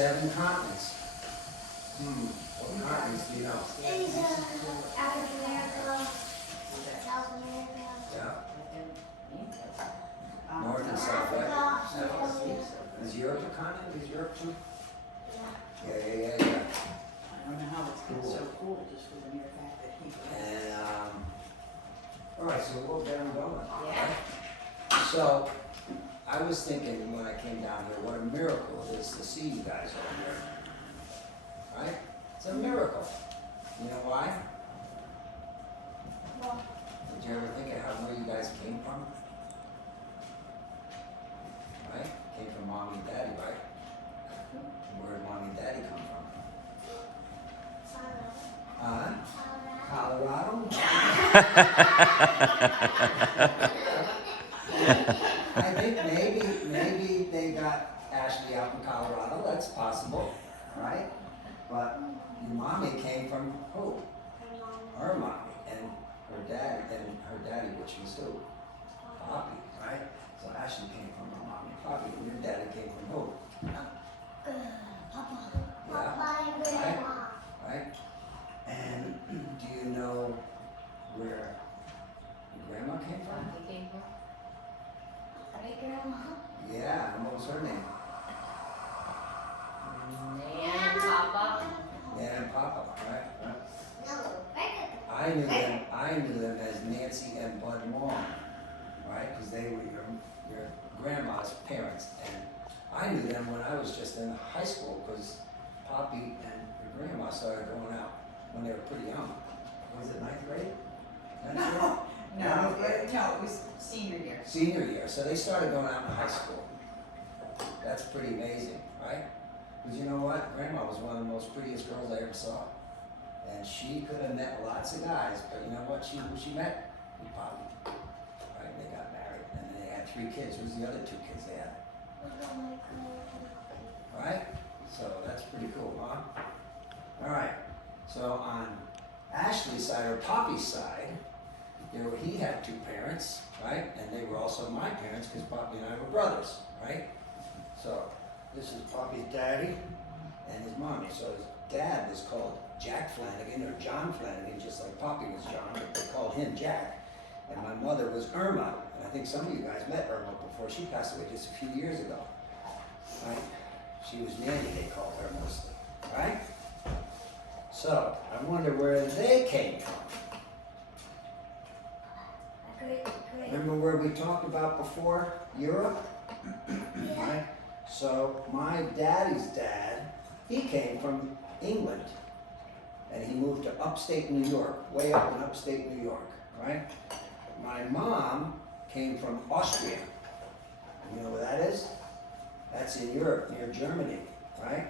7 continents. What continents do you know? Asia, African America, South America, Yeah. North and South, right? Africa, Australia. Is Europe a continent? Is Europe too? Yeah. Yeah. I don't know how it's been so cool just for the mere fact that he. And, all right, so we'll get them going. Yeah. So, I was thinking when I came down here, what a miracle it is to see you guys over here. Right? It's a miracle. You know why? Well, Did you ever think of where you guys came from? Right? Came from mommy and daddy, right? Where did mommy and daddy come from? Colorado? I think maybe they got Ashley out in Colorado. That's possible, right? But your mommy came from who? Her mommy and her daddy, which was who? Poppy, right? So Ashley came from her mommy and Poppy, and your daddy came from who? Papa and Grandma. Right? And do you know where your grandma came from? Great Grandma. Yeah, and what was her name? Nan and Papa, right? No, I knew them as Nancy and Bud Long, right? Because they were your grandma's parents, and I knew them when I was just in high school, because Poppy and your grandma started going out when they were pretty young. Was it 9th grade? No, it was senior year. Senior year, so they started going out in high school. That's pretty amazing, right? Because you know what? Grandma was one of the most prettiest girls I ever saw. And she could have met lots of guys, but you know what? Who she met? Poppy. Right? They got married, and then they had 3 kids. Who's the other 2 kids they had? Right? So that's pretty cool, huh? All right. So on Ashley's side, or Poppy's side, he had 2 parents, right? And they were also my parents, because Poppy and I were brothers, right? So this is Poppy's daddy and his mommy. So his dad was called Jack Flanagan, or John Flanagan, just like Poppy was John, but they called him Jack. And my mother was Irma, and I think some of you guys met Irma before. She passed away just a few years ago, right? She was Nanny, they called her mostly, right? So I wonder where they came from. Remember where we talked about before? Europe? Right? So my daddy's dad, he came from England. And he moved to upstate New York, way up in upstate New York, right? My mom came from Austria. You know where that is? That's in Europe, near Germany, right?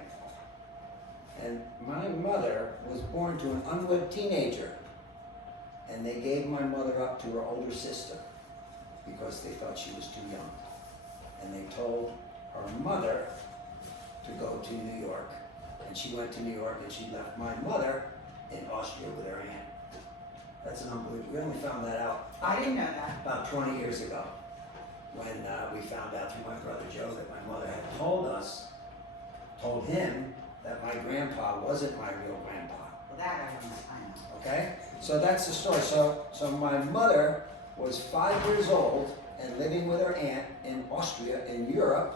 And my mother was born to an unwed teenager. And they gave my mother up to her older sister because they thought she was too young. And they told her mother to go to New York. And she went to New York, and she left my mother in Austria with her aunt. That's an unbelievable. We only found that out I didn't know that. about 20 years ago, when we found out through my brother Joe that my mother had told him that my grandpa wasn't my real grandpa. Well, that I know. Okay? So that's the story. So my mother was 5 years old and living with her aunt in Austria, in Europe,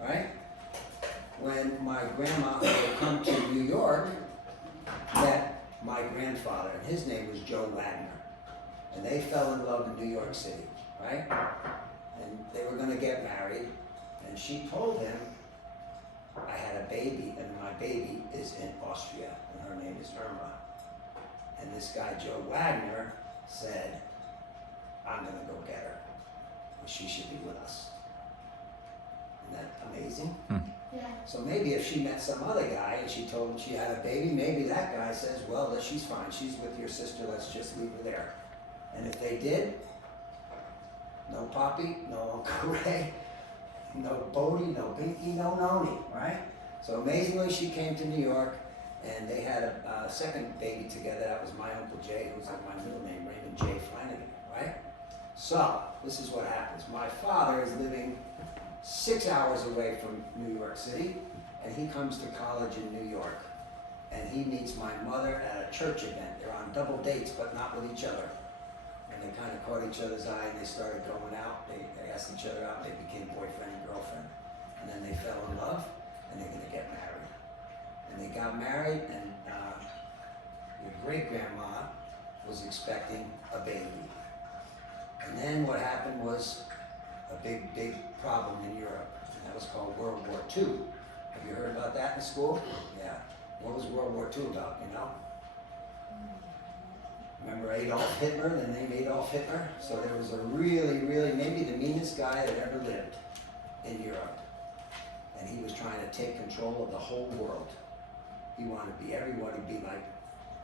right? When my grandma had come to New York, met my grandfather, and his name was Joe Wagner. And they fell in love in New York City, right? And they were gonna get married, and she told him, I had a baby, and my baby is in Austria, and her name is Irma. And this guy, Joe Wagner, said, I'm gonna go get her, and she should be with us. Isn't that amazing? Yeah. So maybe if she met some other guy and she told him she had a baby, maybe that guy says, well, she's fine, she's with your sister, let's just leave her there. And if they did, no Poppy, no Uncle Ray, no Bodie, no Pinky, no Noni, right? So amazingly, she came to New York, and they had a second baby together. That was my Uncle Jay, who was like my middle name, Raymond J. Flanagan, right? So this is what happens. My father is living 6 hours away from New York City, and he comes to college in New York. And he meets my mother at a church event. They're on double dates, but not with each other. And they kind of caught each other's eye, and they started going out. They asked each other out, and they became boyfriend and girlfriend. And then they fell in love, and they're gonna get married. And they got married, and your great-grandma was expecting a baby. And then what happened was a big, big problem in Europe, and that was called World War II. Have you heard about that in school? Yeah. What was World War II about, you know? Remember Adolf Hitler, the name Adolf Hitler? So there was a really, really, maybe the meanest guy that ever lived in Europe. And he was trying to take control of the whole world. He wanted to be, everyone to be like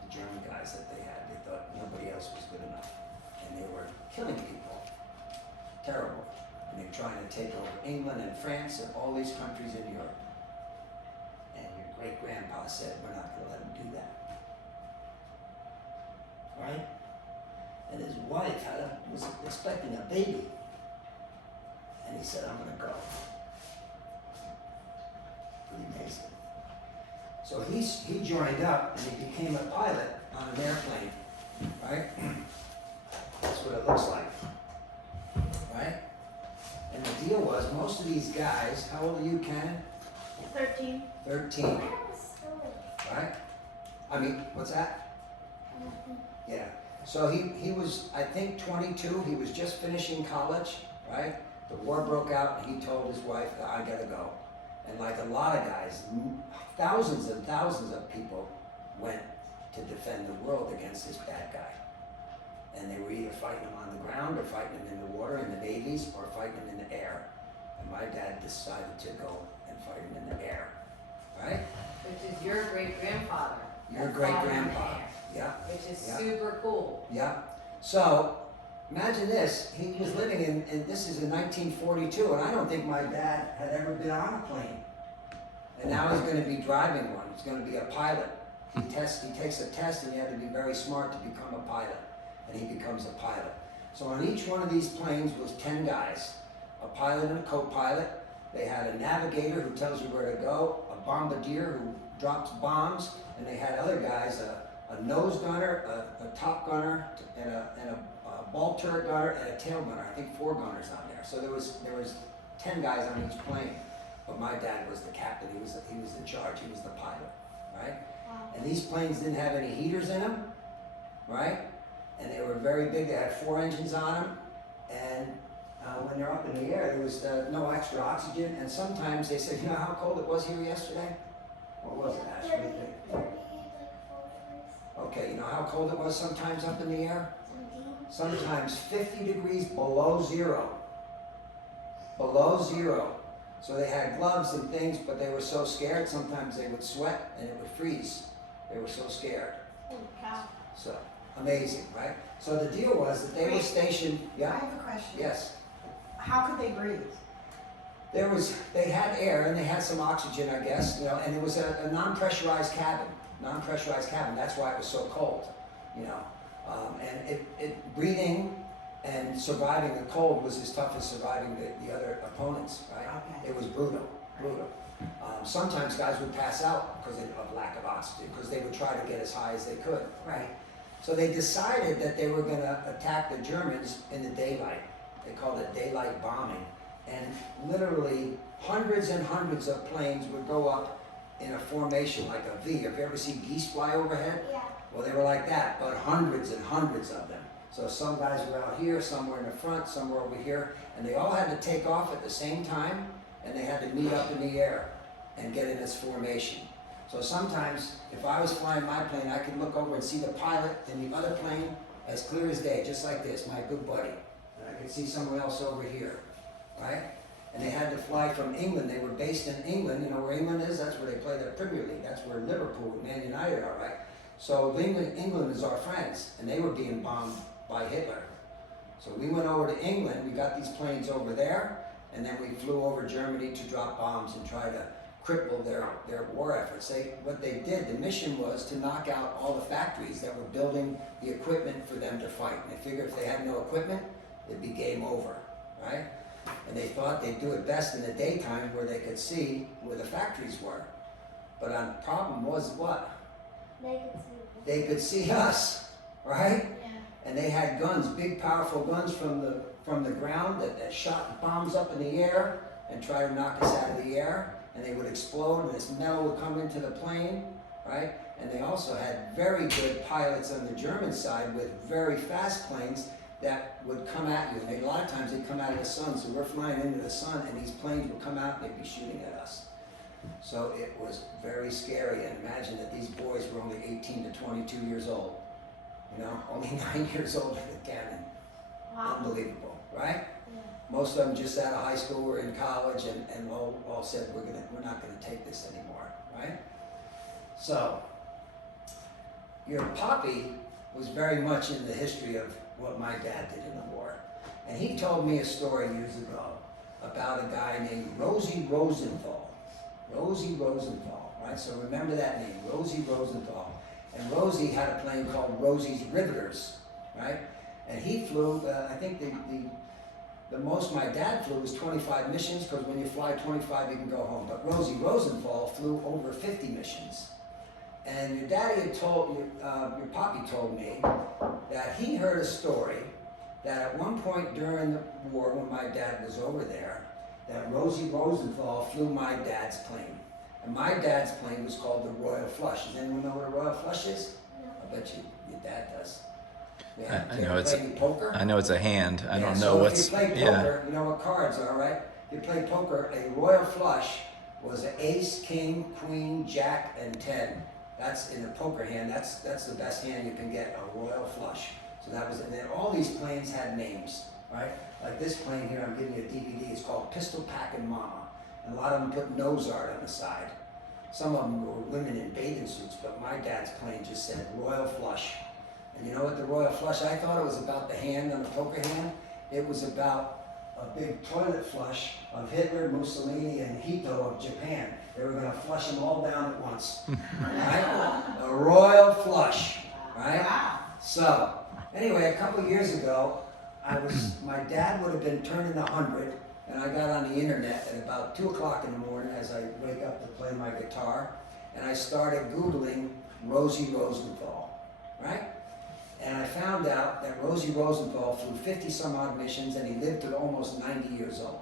the German guys that they had. They thought nobody else was good enough. And they were killing people. Terrible. And they were trying to take over England and France and all these countries in Europe. And your great-grandpa said, we're not going to let him do that. Right? And his wife was expecting a baby. And he said, I'm going to go. Pretty amazing. So he joined up and he became a pilot on an airplane. Right? That's what it looks like. Right? And the deal was, most of these guys, how old are you, Ken? 13. 13, right? I mean, what's that? Yeah. So he was, I think, 22. He was just finishing college, right? The war broke out, and he told his wife, I gotta go. And like a lot of guys, thousands and thousands of people went to defend the world against this bad guy. And they were either fighting him on the ground, or fighting him in the water, in the navies, or fighting him in the air. And my dad decided to go and fight him in the air, right? Which is your great-grandfather. Your That's great-grandpa, father yeah. Which is Yeah. super cool. Yeah. So imagine this. He was living in this is in 1942, and I don't think my dad had ever been on a plane. And now he's going to be driving one. He's going to be a pilot. He takes a test, and you have to be very smart to become a pilot. And he becomes a pilot. So on each one of these planes was 10 guys, a pilot and a co-pilot. They had a navigator who tells you where to go, a bombardier who drops bombs, and they had other guys, a nose gunner, a top gunner, and a ball turret gunner, and a tail gunner. I think 4 gunners on there. So there was 10 guys on each plane. But my dad was the captain. He was in charge. He was the pilot, right? And these planes didn't have any heaters in them, right? And they were very big. They had 4 engines on them. And when they're up in the air, there was no extra oxygen. And sometimes they said, you know how cold it was here yesterday? What was it, Ash? What do you think? Okay, you know how cold it was sometimes up in the air? Sometimes 50 degrees below zero. Below zero. So they had gloves and things, but they were so scared, sometimes they would sweat and it would freeze. They were so scared. So, amazing, right? So the deal was that they were stationed, I yeah? have a question. Yes. How could they breathe? They had air and they had some oxygen, I guess, you know, and it was a non-pressurized cabin. Non-pressurized cabin, that's why it was so cold, you know. And breathing and surviving the cold was as tough as surviving the other opponents, right? Okay. It was brutal. Sometimes guys would pass out because of lack of oxygen, because they would try to get as high as they could. Right. So they decided that they were going to attack the Germans in the daylight. They called it daylight bombing. And literally hundreds and hundreds of planes would go up in a formation like a V. Have you ever seen geese fly overhead? Yeah. Well, they were like that, but hundreds and hundreds of them. So some guys were out here, some were in the front, some were over here, and they all had to take off at the same time, and they had to meet up in the air and get in this formation. So sometimes, if I was flying my plane, I could look over and see the pilot in the other plane as clear as day, just like this, my good buddy. And I could see someone else over here, right? And they had to fly from England. They were based in England. You know where England is? That's where they play their Premier League. That's where Liverpool and Man United are, right? So England is our friends, and they were being bombed by Hitler. So we went over to England. We got these planes over there, and then we flew over Germany to drop bombs and try to cripple their war efforts. What they did, the mission was to knock out all the factories that were building the equipment for them to fight. And they figured if they had no equipment, it'd be game over, right? And they thought they'd do it best in the daytime where they could see where the factories were. But the problem was what? They could see. They could see us, right? Yeah. And they had guns, big powerful guns from the ground that shot bombs up in the air and tried to knock us out of the air. And they would explode and this metal would come into the plane, right? And they also had very good pilots on the German side with very fast planes that would come at you. And a lot of times they'd come out of the sun. So we're flying into the sun and these planes would come out and they'd be shooting at us. So it was very scary. And imagine that these boys were only 18 to 22 years old. You know, only 9 years older than Cannon. Wow. Unbelievable, right? Yeah. Most of them just out of high school or in college and all said, we're not gonna take this anymore, right? So, your poppy was very much in the history of what my dad did in the war. And he told me a story years ago about a guy named Rosie Rosenthal. Rosie Rosenthal, right? So remember that name, Rosie Rosenthal. And Rosie had a plane called Rosie's Riveters, right? And he flew, I think the most my dad flew was 25 missions, because when you fly 25, you can go home. But Rosie Rosenthal flew over 50 missions. And your daddy had told, your poppy told me that he heard a story that at one point during the war, when my dad was over there, that Rosie Rosenthal flew my dad's plane. And my dad's plane was called the Royal Flush. Does anyone know what a Royal Flush is? I bet your dad does. Yeah. I know it's poker. I know it's a hand. I don't know so what's. if you play poker, you know what cards are, right? If you play poker, a Royal Flush was an ace, king, queen, jack, and 10. That's in a poker hand. That's the best hand you can get, a Royal Flush. So that was, and then all these planes had names, right? Like this plane here, I'm giving you a DVD. It's called Pistol Packin' Mama, and a lot of them put nose art on the side. Some of them were women in bathing suits, but my dad's plane just said Royal Flush. And you know what the Royal Flush? I thought it was about the hand on the poker hand. It was about a big toilet flush of Hitler, Mussolini, and Hito of Japan. They were going to flush them all down at once. Right? A Royal Flush. Right? Wow. So, anyway, a couple years ago, my dad would have been turning 100, and I got on the internet at about 2 o'clock in the morning as I wake up to play my guitar, and I started Googling Rosie Rosenthal, right? And I found out that Rosie Rosenthal flew 50 some odd missions and he lived to almost 90 years old.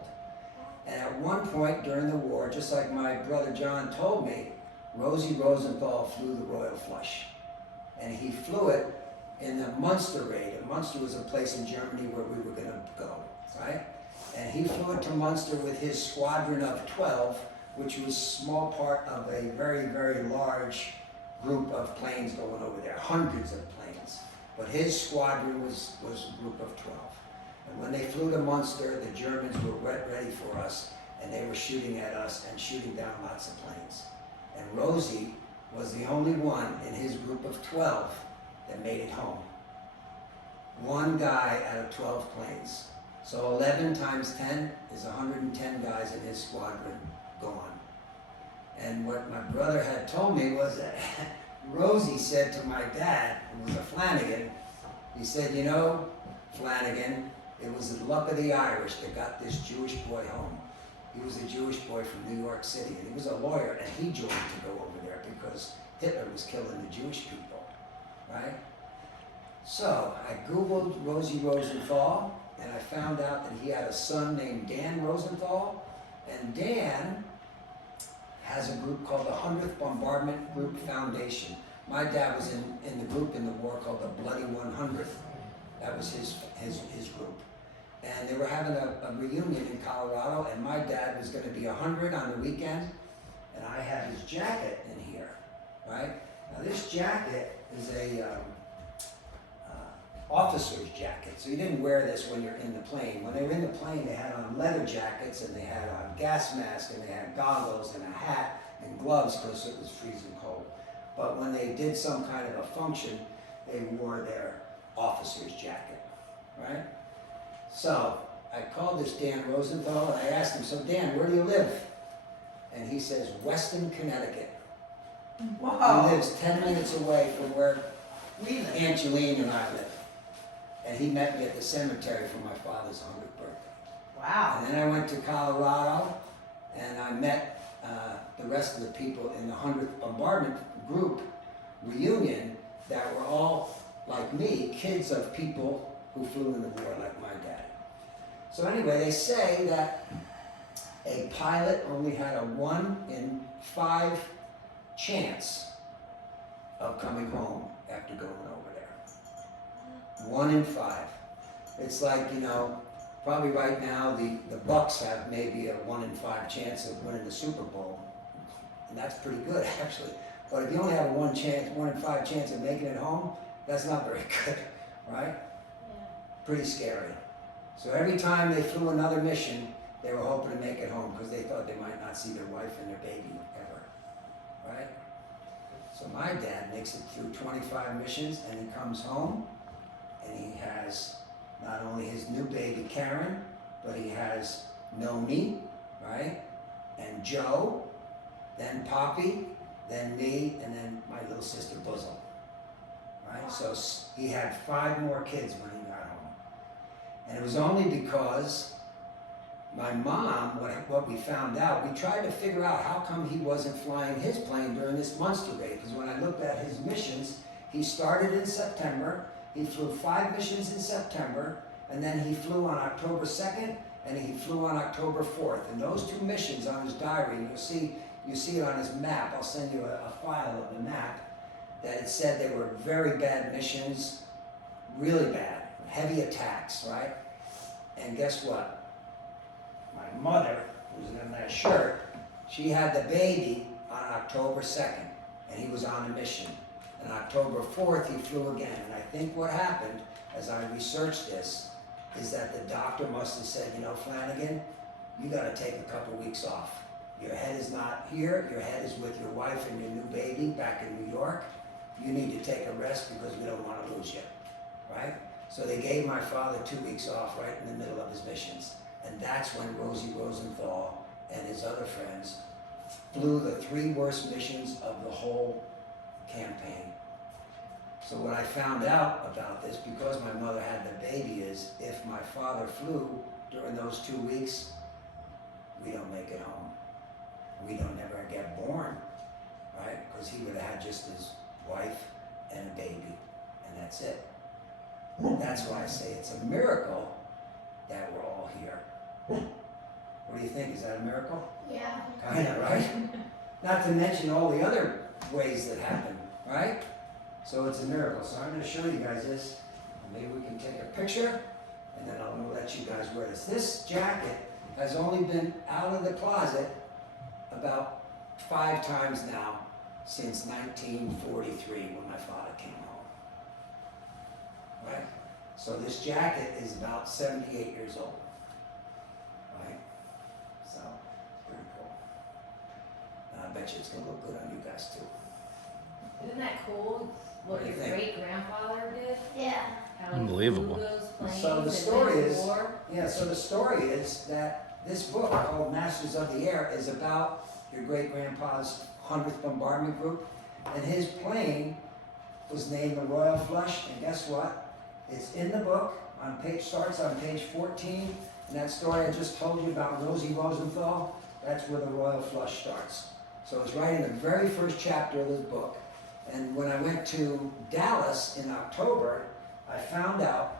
And at one point during the war, just like my brother John told me, Rosie Rosenthal flew the Royal Flush. And he flew it in the Munster raid. And Munster was a place in Germany where we were going to go, right? And he flew it to Munster with his squadron of 12, which was a small part of a very, very large group of planes going over there, hundreds of planes. But his squadron was a group of 12. And when they flew to Munster, the Germans were ready for us, and they were shooting at us and shooting down lots of planes. And Rosie was the only one in his group of 12 that made it home. One guy out of 12 planes. So 11 times 10 is 110 guys in his squadron gone. And what my brother had told me was that Rosie said to my dad, who was a Flanagan, he said, you know, Flanagan, it was the luck of the Irish that got this Jewish boy home. He was a Jewish boy from New York City, and he was a lawyer, and he joined to go over there because Hitler was killing the Jewish people, right? So I Googled Rosie Rosenthal, and I found out that he had a son named Dan Rosenthal, and Dan has a group called the 100th Bombardment Group Foundation. My dad was in the group in the war called the Bloody 100th. That was his group. And they were having a reunion in Colorado, and my dad was going to be 100 on the weekend, and I had his jacket in here, right? Now this jacket is a officer's jacket, so you didn't wear this when you're in the plane. When they were in the plane, they had on leather jackets, and they had on gas masks, and they had goggles, and a hat, and gloves, because it was freezing cold. But when they did some kind of a function, they wore their officer's jacket, right? So I called this Dan Rosenthal, and I asked him, so Dan, where do you live? And he says, Weston, Connecticut. Wow. He lives 10 minutes away from where We live. Aunt Julene and I live. And he met me at the cemetery for my father's 100th birthday. Wow. And then I went to Colorado, and I met the rest of the people in the 100th Bombardment Group reunion that were all, like me, kids of people who flew in the war like my dad. So anyway, they say that a pilot only had a 1 in 5 chance of coming home after going over there. 1 in 5. It's like, you know, probably right now the Bucks have maybe a 1 in 5 chance of winning the Super Bowl. And that's pretty good actually. But if you only have a 1 in 5 chance of making it home, that's not very good, right? Yeah. Pretty scary. So every time they flew another mission, they were hoping to make it home because they thought they might not see their wife and their baby ever, right? So my dad makes it through 25 missions and he comes home and he has not only his new baby Karen, but he has Nomi, right? And Joe, then Poppy, then me, and then my little sister Buzzle, right? So he had 5 more kids when he got home. And it was only because my mom, what we found out, we tried to figure out how come he wasn't flying his plane during this Munster raid. Because when I looked at his missions, he started in September, he flew 5 missions in September, and then he flew on October 2nd, and he flew on October 4th. And those 2 missions on his diary, you see it on his map, I'll send you a file of the map, that it said they were very bad missions, really bad, heavy attacks, right? And guess what? My mother, who's in that shirt, she had the baby on October 2nd, and he was on a mission. And October 4th, he flew again. And I think what happened, as I researched this, is that the doctor must have said, you know, Flanagan, you gotta take a couple weeks off. Your head is not here, your head is with your wife and your new baby back in New York. You need to take a rest because we don't wanna lose you, right? So they gave my father 2 weeks off right in the middle of his missions. And that's when Rosie Rosenthal and his other friends flew the 3 worst missions of the whole campaign. So what I found out about this, because my mother had the baby, is if my father flew during those 2 weeks, we don't make it home. We don't never get born, right? Because he would have had just his wife and a baby, and that's it. That's why I say it's a miracle that we're all here. What do you think? Is that a miracle? Yeah. Kinda, right? Not to mention all the other ways that happen, right? So it's a miracle. So I'm going to show you guys this. Maybe we can take a picture, and then I'm going to let you guys wear this. This jacket has only been out of the closet about 5 times now since 1943 when my father came home. Right? So this jacket is about 78 years old. Right? So, pretty cool. And I bet you it's going to look good on you guys too. Isn't that cool? What What do you your think? great-grandfather did? Yeah. How he Unbelievable. flew those planes So the and story went to is- war? Yeah, so the story is that this book called Masters of the Air is about your great-grandpa's 100th Bombardment Group, and his plane was named the Royal Flush, and guess what? It's in the book, starts on page 14, and that story I just told you about Rosie Rosenthal, that's where the Royal Flush starts. So it's right in the very first chapter of this book, and when I went to Dallas in October, I found out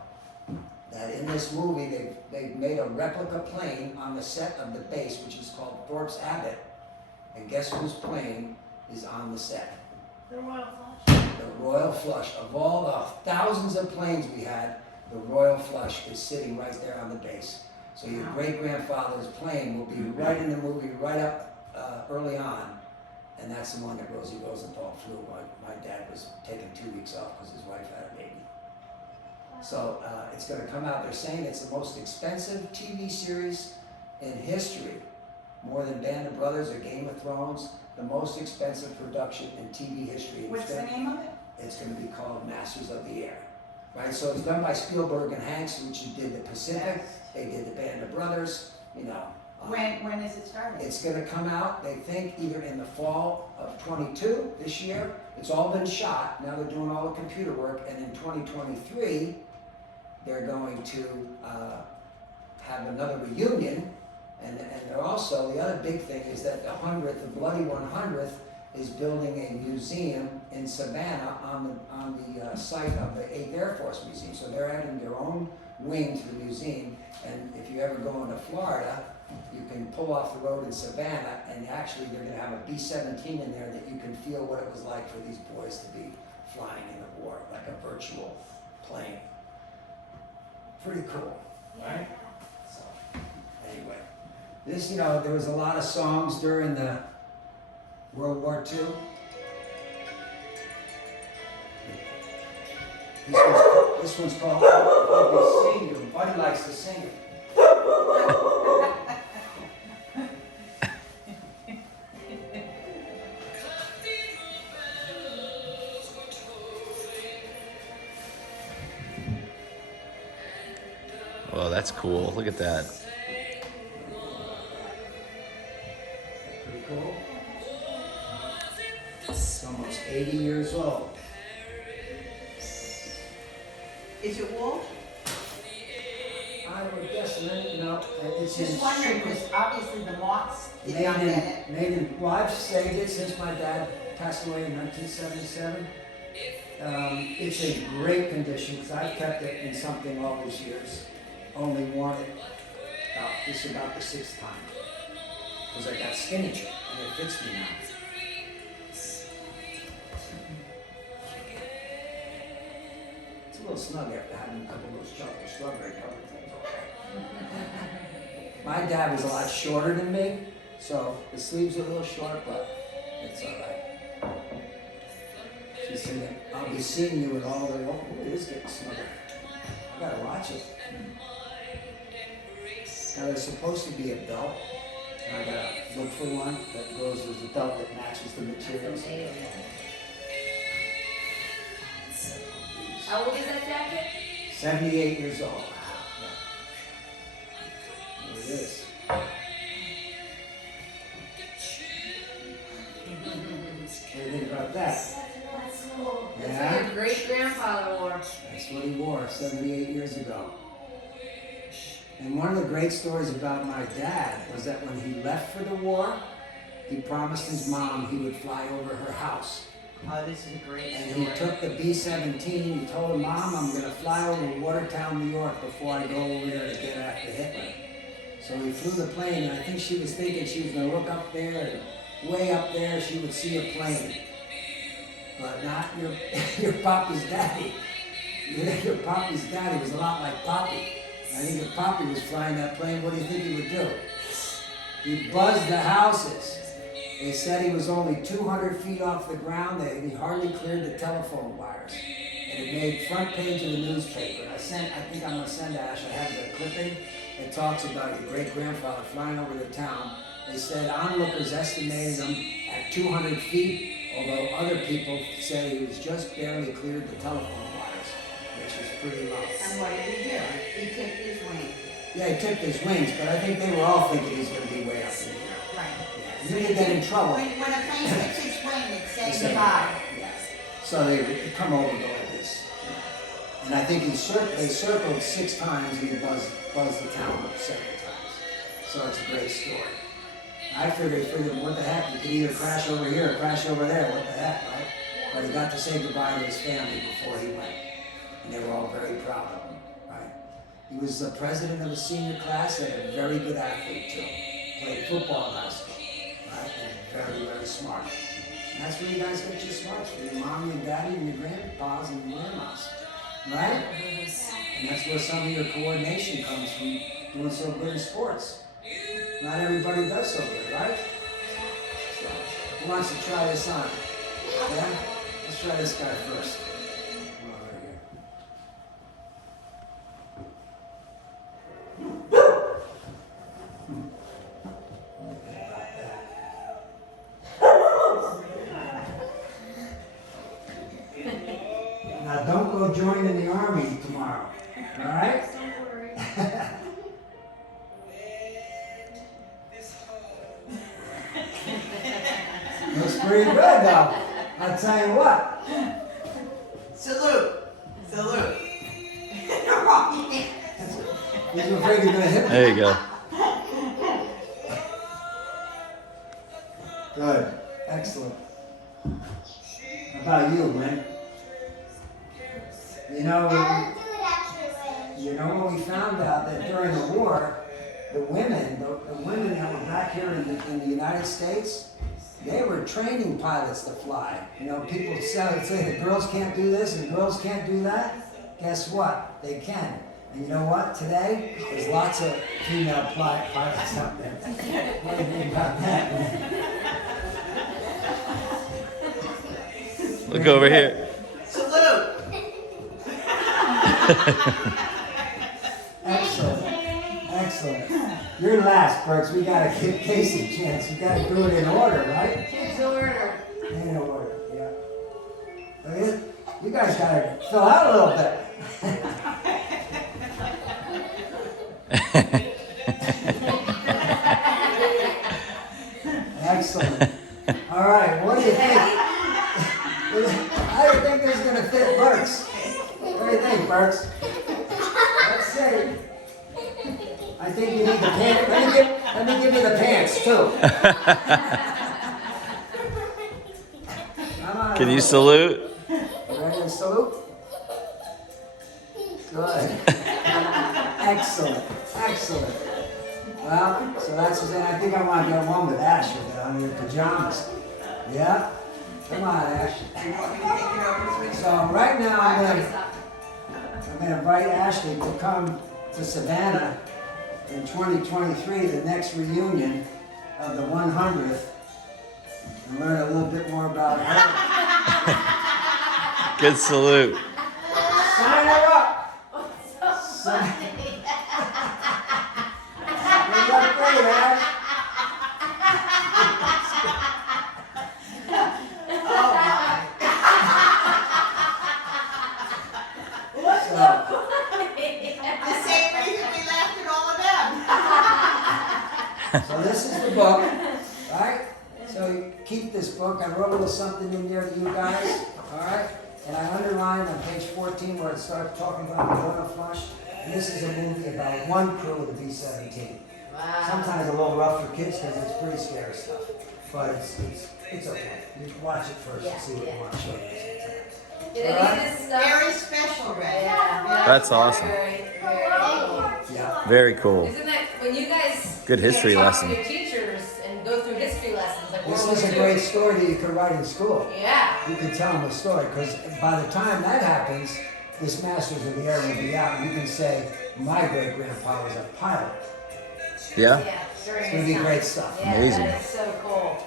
that in this movie they've made a replica plane on the set of the base, which is called Thorpe's Abbott, and guess whose plane is on the set? The Royal Flush. The Royal Flush. Of all the thousands of planes we had, the Royal Flush is sitting right there on the base. So your Wow. great-grandfather's plane will be right in the movie, right up early on, and that's the one that Rosie Rosenthal flew. My dad was taking 2 weeks off because his wife had a baby. So it's going to come out. They're saying it's the most expensive TV series in history, more than Band of Brothers or Game of Thrones. The most expensive production in TV history. What's the name of it? It's going to be called Masters of the Air, right? So it's done by Spielberg and Hanks, which did the Pacific. They did the Band of Brothers. You know. When is it starting? It's going to come out, they think, either in the fall of 22, this year. It's all been shot. Now they're doing all the computer work. And in 2023, they're going to have another reunion. And they're also, the other big thing is that the Bloody 100th is building a museum in Savannah on the site of the 8th Air Force Museum. So they're adding their own wing to the museum. And if you ever go into Florida, you can pull off the road in Savannah, and actually they're going to have a B-17 in there that you can feel what it was like for these boys to be flying in the war, like a virtual plane. Pretty cool, right? So, anyway. This, there was a lot of songs during the World War II. This one's called I'll Be Seeing You. Buddy likes to sing it. Well, that's cool. Look at that. Pretty cool. It's almost 80 years old. Is it Walt? I would guess, it's Just wondering, because obviously the moths did not get it. well, I've saved it since my dad passed away in 1977. It's in great condition because I've kept it in something all these years. Only worn it this is about the 6th time. Because I got skinny and it fits me now. It's a little snug after having a couple of those chocolate strawberry covered things. My dad was a lot shorter than me, so the sleeves are a little short, but it's all right. She said that I'll be seeing you in all the, oh, it is getting snugger. I gotta watch it. Now there's supposed to be a belt, and I gotta look for one that goes as a belt that matches the materials. How old is that jacket? 78 years old. There it is. What do you think about that? That's cool. That's Yeah? what your great grandfather wore. That's what he wore 78 years ago. And one of the great stories about my dad was that when he left for the war, he promised his mom he would fly over her house. Oh, this is a great And story. he took the B-17, he told her, Mom, I'm going to fly over Watertown, New York before I go over there to get after Hitler. So he flew the plane, and I think she was thinking she was going to look up there, and way up there she would see a plane. But not your Poppy's daddy. Your Poppy's daddy was a lot like Poppy. I think if Poppy was flying that plane, what do you think he would do? He buzzed the houses. They said he was only 200 feet off the ground. He hardly cleared the telephone wires. And it made front page of the newspaper. I think I'm going to send Ash, I have the clipping. It talks about your great-grandfather flying over the town. They said onlookers estimated him at 200 feet, although other people say he was just barely cleared the telephone wires, which is pretty low. And what did he do? He tipped his wing. Yeah, he tipped his wings, but I think they were all thinking he's going to be way up in the air. Right. Yeah. And then he'd get in trouble. When a plane hits its wing, it's They saying say, goodbye. yeah. So they would come over and go like this. And I think they circled 6 times and he buzzed the town up 7 times. So it's a great story. I figured, what the heck, you could either crash over here or crash over there, what the heck, right? But he got to say goodbye to his family before he went. And they were all very proud of him, right? He was the president of the senior class and a very good athlete too. Played football in high school, right? And very, very smart. And that's where you guys get your smarts from, your mommy and daddy and your grandpas and your grandmas, right? And that's where some of your coordination comes from, doing so good in sports. Not everybody does so good, right? So, who wants to try this on? Yeah? Let's try this guy first. Come on, right here. Now don't go join in the army tomorrow, all right? Don't worry. Looks pretty good though. I'll tell you what. Salute. Salute. These afraid you're gonna hit me. There you go. Good. Excellent. How about you, Lynn? You know, I don't do it actually. you know when we found out that during the war, the women that were back here in the United States, they were training pilots to fly. You know, people say that girls can't do this and girls can't do that. Guess what? They can. And you know what? Today, there's lots of female pilots out there. What do you think about that? Look over here. Salute. Excellent. Excellent. You're last, Brooks. We gotta give Casey a chance. You gotta do it in order, right? Choose order. In order, yeah. Okay, you guys gotta fill out a little bit. Excellent. All right, what do you think? How do you think this is gonna fit Burks? What do you think, Burks? Let's see. I think you need the pants. Let me give you the pants too. Come on. Can you salute? Ready to salute? Good. Excellent. Excellent. Well, so that's I think I want to get one with Ash with it on your pajamas. Yeah? Come on, Ash. So right now I'm gonna invite Ashley to come to Savannah in 2023, the next reunion of the 100th, and learn a little bit more about her. Good salute. Sign her up! Sign. Good luck for you, Ash. So, The same reason we laughed at all of them. So this is the book, right? So you keep this book. I wrote a little something in there for you guys, all right? And I underlined on page 14 where it starts talking about the oil flush. And this is a movie about one crew of the B-17. Sometimes a little rough for kids because it's pretty scary stuff. But it's okay. You can watch it first and see what you want to show you. Did any of this stuff? Very special, Ray. Yeah. That's awesome. Very, very cool. Yeah. Very cool. Isn't that when you guys Good history talk lesson. to your teachers and go through history lessons like This World is War a II? great story that you could write in school. Yeah. You can tell them a story because by the time that happens, this Masters of the Air will be out. And you can say, my great-grandpa was a pilot. Yeah? Yeah. During It's going to this be time. great stuff. Yeah, Amazing. that is so cool.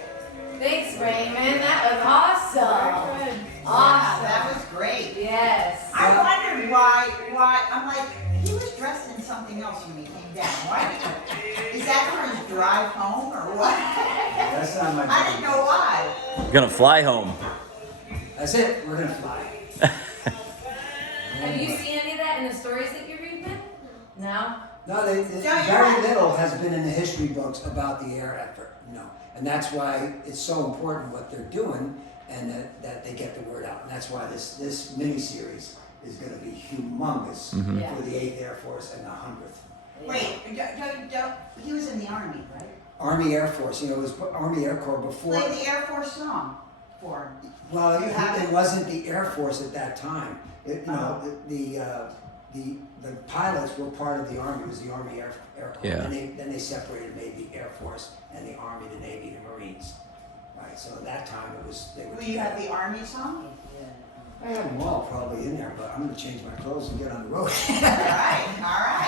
Thanks, Raymond. That was awesome. Yeah, Awesome. that was great. Yes. I wondered why, I'm like, he was dressed in something else when he came down. Why? Is that for his drive home or what? That's not my I didn't know why. You're gonna fly home. That's it. We're going to fly. Have you seen any of that in the stories that you're reading? No? No, you very have? little has been in the history books about the air effort. No. And that's why it's so important what they're doing and that they get the word out. And that's why this mini-series is going to be humongous Yeah. for the 8th Air Force and the 100th. Wait, he was in the Army, right? Army Air Force, it was Army Air Corps before. Play the Air Force song for him. Well, You have it it? wasn't the Air Force at that time. The pilots were part of the Army. It was the Army Air Corps. Yeah. And then they separated, made the Air Force and the Army, the Navy, the Marines. Right. So at that time they were. Will you have the Army song? I have them all probably in there, but I'm going to change my clothes and get on the road. All right, all right.